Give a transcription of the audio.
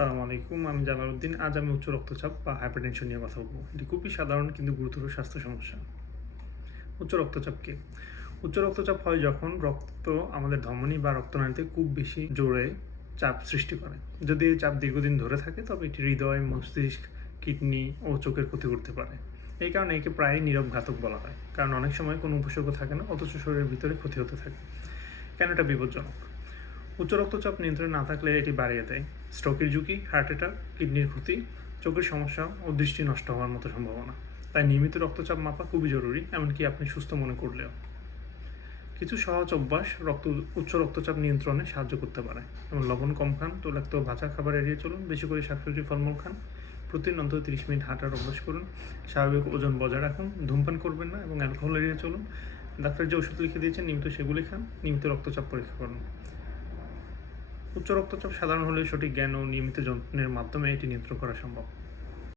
সালামু আলাইকুম, আমি জালালউদ্দিন। আজ আমি উচ্চ রক্তচাপ বা হাইপারটেনশন নিয়ে কথা বলব। এটি খুবই সাধারণ কিন্তু গুরুতর স্বাস্থ্য সমস্যা। উচ্চ রক্তচাপ কি? উচ্চ রক্তচাপ হয় যখন রক্ত আমাদের ধমনী বা রক্তনালীতে খুব বেশি জোরে চাপ সৃষ্টি করে। যদি এই চাপ দীর্ঘদিন ধরে থাকে, তবে এটি হৃদয়, মস্তিষ্ক, কিডনি ও চোখের ক্ষতি করতে পারে। এই কারণে একে প্রায় নীরব ঘাতক বলা হয়। কারণ অনেক সময় কোনো উপসর্গ থাকে না, অথচ শরীরের ভিতরে ক্ষতি হতে থাকে। কেন এটা বিপজ্জনক? উচ্চ রক্তচাপ নিয়ন্ত্রণে না থাকলে এটি বাড়িয়ে দেয়। স্ট্রোকের ঝুঁকি, হার্ট অ্যাটাক, কিডনির ক্ষতি, চোখের সমস্যা ও দৃষ্টি নষ্ট হওয়ার মতো সম্ভাবনা। তাই নিয়মিত রক্তচাপ মাপা খুবই জরুরি, এমনকি আপনি সুস্থ মনে করলেও। কিছু সহজ অভ্যাস রক্ত, উচ্চ রক্তচাপ নিয়ন্ত্রণে সাহায্য করতে পারে। যেমন লবণ কম খান, তৈলাক্ত ভাজা খাবার এড়িয়ে চলুন, বেশি করে শাকসবজি, ফলমূল খান। প্রতিদিন অন্তত তিরিশ মিনিট হাঁটার অভ্যাস করুন। স্বাভাবিক ওজন বজায় রাখুন, ধূমপান করবেন না এবং অ্যালকোহল এড়িয়ে চলুন। ডাক্তার যে ওষুধ লিখে দিয়েছেন, নিয়মিত সেগুলি খান, নিয়মিত রক্তচাপ পরীক্ষা করুন। উচ্চ রক্তচাপ সাধারণ হলে সঠিক জ্ঞান ও নিয়মিত যত্নের মাধ্যমে এটি নিয়ন্ত্রণ করা সম্ভব।